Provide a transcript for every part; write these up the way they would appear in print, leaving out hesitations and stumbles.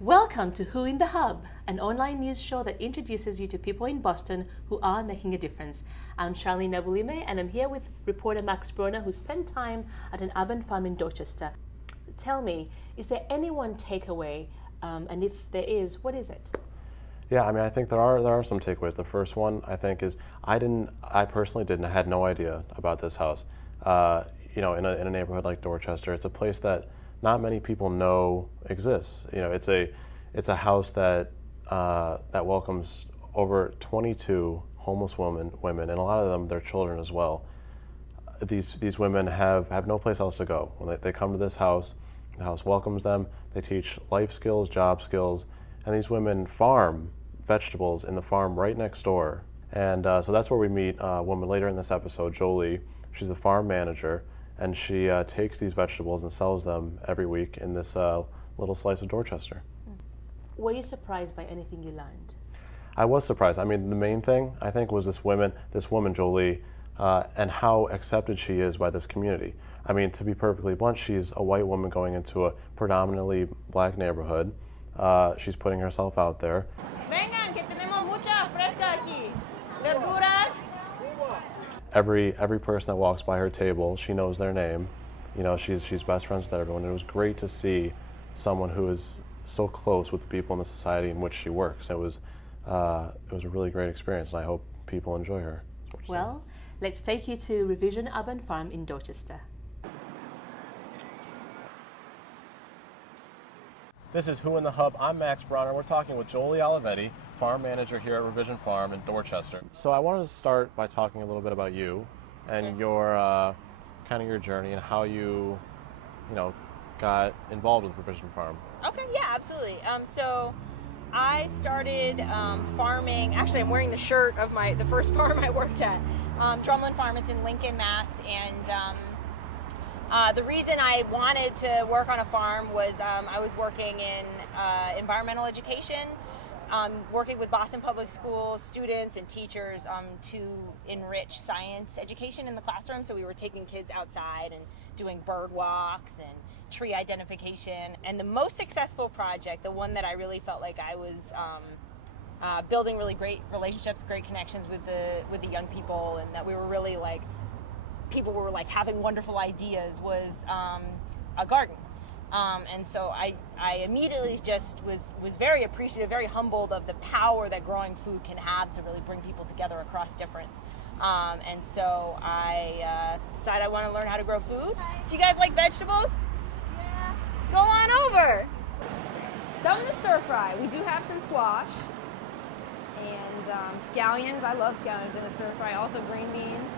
Welcome to Who in the Hub, an online news show that introduces you to people in Boston who are making a difference. I'm Charlene Nabulime, and I'm here with reporter Max Broner, who spent time at an urban farm in Dorchester. Tell me, is there any one takeaway? And if there is, what is it? Yeah, I think there are some takeaways. The first one I think is I personally had no idea about this house. In a neighborhood like Dorchester, it's a place that not many people know exists. It's a house that welcomes over 22 homeless women, and a lot of them their children as well. These women have no place else to go. When they come to this house, the house welcomes them. They teach life skills, job skills, and these women farm vegetables in the farm right next door. And so that's where we meet a woman later in this episode, Jolie. She's the farm manager, and she takes these vegetables and sells them every week in this little slice of Dorchester. Were you surprised by anything you learned? I was surprised. The main thing I think was this woman, Jolie, and how accepted she is by this community. To be perfectly blunt, she's a white woman going into a predominantly black neighborhood. She's putting herself out there. Vengan, que tenemos mucha fresca aquí. Verduras. Every person that walks by her table, she knows their name. She's best friends with everyone. And it was great to see someone who is so close with the people in the society in which she works. It was a really great experience, and I hope people enjoy her. Well, let's take you to ReVision Urban Farm in Dorchester. This is Who in the Hub. I'm Max Broner. We're talking with Jolie Olivetti, farm manager here at ReVision Farm in Dorchester. So I wanted to start by talking a little bit about you and your kind of your journey and how you got involved with ReVision Farm. Okay, yeah, absolutely. So I started farming. Actually, I'm wearing the shirt of the first farm I worked at, Drumlin Farm. It's in Lincoln, Mass. And the reason I wanted to work on a farm was I was working in environmental education, working with Boston Public Schools students and teachers to enrich science education in the classroom. So we were taking kids outside and doing bird walks and tree identification. And the most successful project, the one that I really felt like I was building really great relationships, great connections with the young people, and that we were really people were having wonderful ideas, was a garden. And so I immediately just was very appreciative, very humbled of the power that growing food can have to really bring people together across difference. And so I decided I want to learn how to grow food. Do you guys like vegetables? Yeah. Go on over. Some to stir fry. We do have some squash and scallions. I love scallions in a stir fry. Also green beans.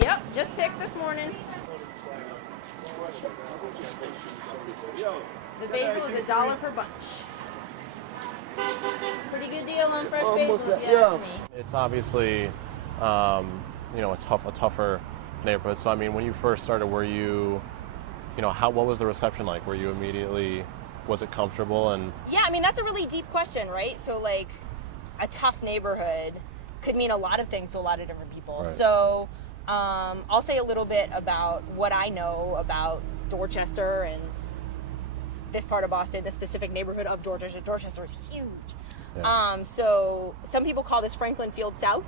Yep, just picked this morning. The basil is $1 per bunch. Pretty good deal on fresh basil, if you ask me. It's obviously, a tougher neighborhood. So when you first started, were you, what was the reception like? Were you immediately, was it comfortable? And yeah, that's a really deep question, right? So a tough neighborhood could mean a lot of things to a lot of different people. Right. So I'll say a little bit about what I know about Dorchester and this part of Boston, this specific neighborhood of Dorchester. Dorchester is huge. Yeah. So some people call this Franklin Field South,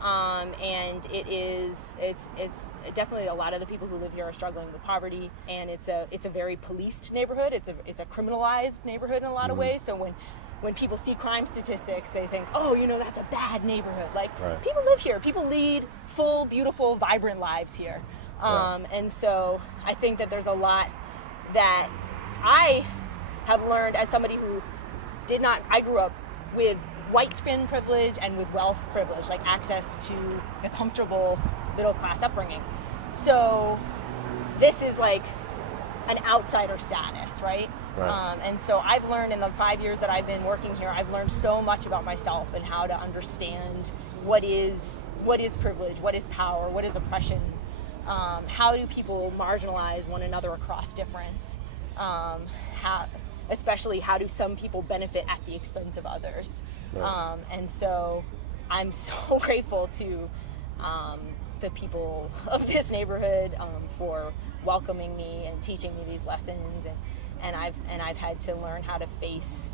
and it's definitely a lot of the people who live here are struggling with poverty, and it's a very policed neighborhood. It's a criminalized neighborhood in a lot of ways. So when people see crime statistics, they think, that's a bad neighborhood. Right. People live here. People lead full, beautiful, vibrant lives here. And so I think that there's a lot that I have learned as somebody who I grew up with white skin privilege and with wealth privilege, access to a comfortable middle class upbringing. So this is an outsider status, right? Right. And so I've learned in the 5 years that I've been working here, I've learned so much about myself and how to understand what is privilege, what is power, what is oppression, how do people marginalize one another across difference, especially how do some people benefit at the expense of others. Right. And so I'm so grateful to the people of this neighborhood for welcoming me and teaching me these lessons, and I've had to learn how to face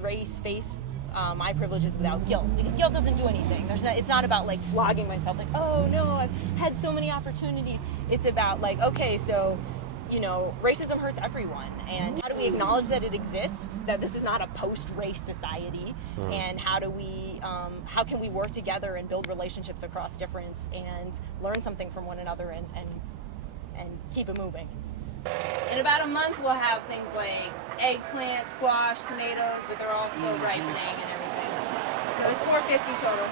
race, my privileges without guilt, because guilt doesn't do anything. It's not about like flogging myself, like, oh no, I've had so many opportunities. It's about like, okay, so, you know, racism hurts everyone, and how do we acknowledge that it exists, that this is not a post-race society, and how can we work together and build relationships across difference and learn something from one another and keep it moving. In about a month, we'll have things like eggplant, squash, tomatoes, but they're all still ripening and everything. So it's $450 total.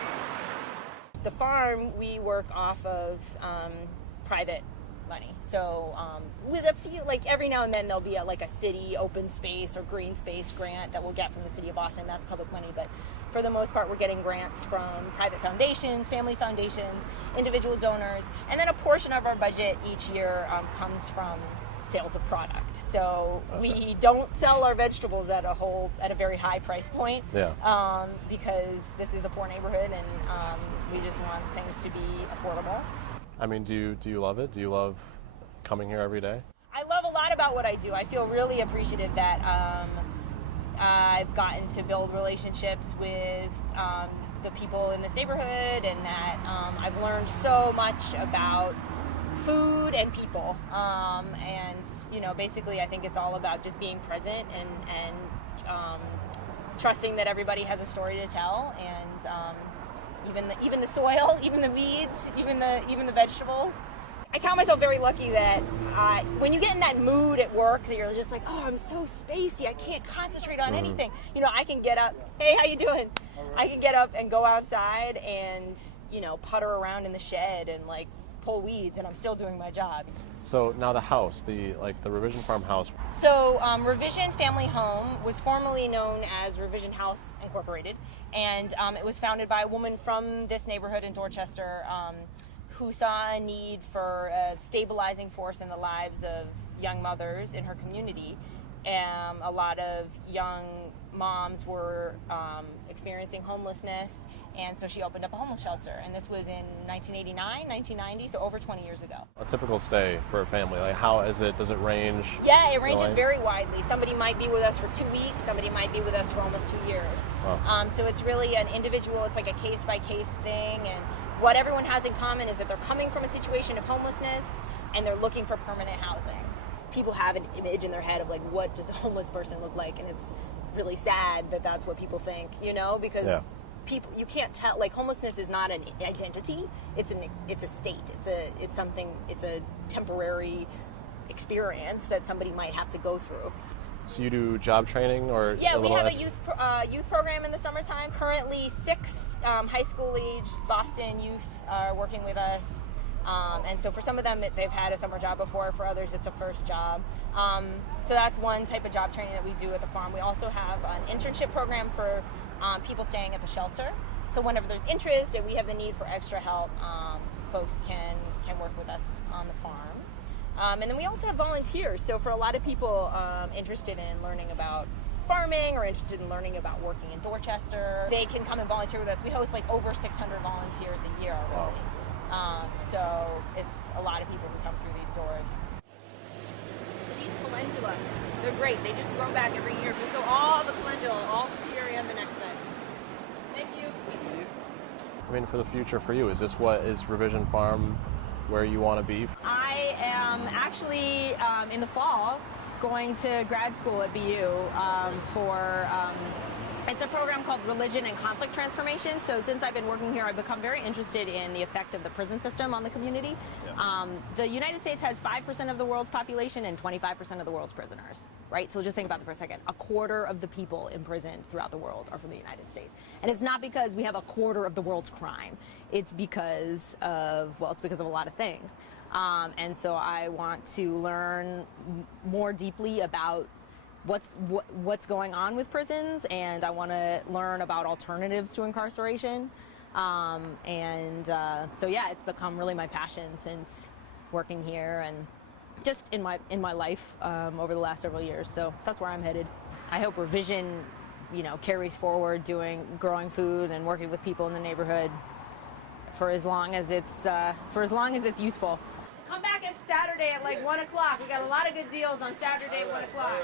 The farm, we work off of private money. So with a few, like every now and then there'll be a city open space or green space grant that we'll get from the city of Boston. That's public money, but for the most part, we're getting grants from private foundations, family foundations, individual donors, and then a portion of our budget each year comes from sales of product. So we don't sell our vegetables at a very high price point, because this is a poor neighborhood, and we just want things to be affordable. I mean, do you love it? Do you love coming here every day? I love a lot about what I do. I feel really appreciative that I've gotten to build relationships with the people in this neighborhood, and that I've learned so much about food and people, and you know, basically I think it's all about just being present and trusting that everybody has a story to tell, and even the soil, even the weeds, even the vegetables. I count myself very lucky that when you get in that mood at work that you're just like, oh, I'm so spacey, I can't concentrate on anything. You know, I can get up, hey, how you doing? I can get up and go outside and, you know, putter around in the shed and like pull weeds, and I'm still doing my job. So now the house, the ReVision Farm house. So ReVision Family Home was formerly known as ReVision House Incorporated, and it was founded by a woman from this neighborhood in Dorchester who saw a need for a stabilizing force in the lives of young mothers in her community. A lot of young moms were experiencing homelessness, and so she opened up a homeless shelter, and this was in 1989, 1990, so over 20 years ago. A typical stay for a family, like how is it, does it range? Yeah, it ranges very widely. Somebody might be with us for 2 weeks, somebody might be with us for almost 2 years. Wow. So it's really an individual, it's like a case-by-case thing, and what everyone has in common is that they're coming from a situation of homelessness, and they're looking for permanent housing. People have an image in their head of like, what does a homeless person look like, and it's really sad that that's what people think, you know, because people, you can't tell, like homelessness is not an identity, it's a state, it's a temporary experience that somebody might have to go through. So you do job training, or? Yeah, we have a youth program in the summertime. Currently 6 high school age Boston youth are working with us. And so for some of them, they've had a summer job before. For others, it's a first job. So that's one type of job training that we do at the farm. We also have an internship program for people staying at the shelter. So whenever there's interest and we have the need for extra help, folks can work with us on the farm. And then we also have volunteers. So for a lot of people interested in learning about farming or interested in learning about working in Dorchester, they can come and volunteer with us. We host like over 600 volunteers a year already. So it's a lot of people who come through these doors. These calendula, they're great. They just grow back every year. So all the calendula, all appear in the next bed. Thank you. I mean, for the future for you, is ReVision Farm where you want to be? I am actually in the fall going to grad school at BU for it's a program called Religion and Conflict Transformation. So since I've been working here, I've become very interested in the effect of the prison system on the community. The United States has 5% of the world's population and 25% of the world's prisoners, right? So just think about that for a second. A quarter of the people imprisoned throughout the world are from the United States. And it's not because we have a quarter of the world's crime. It's because of, well, it's because of a lot of things. And so I want to learn more deeply about what's going on with prisons, and I want to learn about alternatives to incarceration. So yeah, it's become really my passion since working here and just in my life over the last several years. So that's where I'm headed. I hope ReVision, carries forward growing food and working with people in the neighborhood for as long as it's useful. Come back at 7. Saturday at like 1 o'clock. We got a lot of good deals on Saturday at 1 o'clock.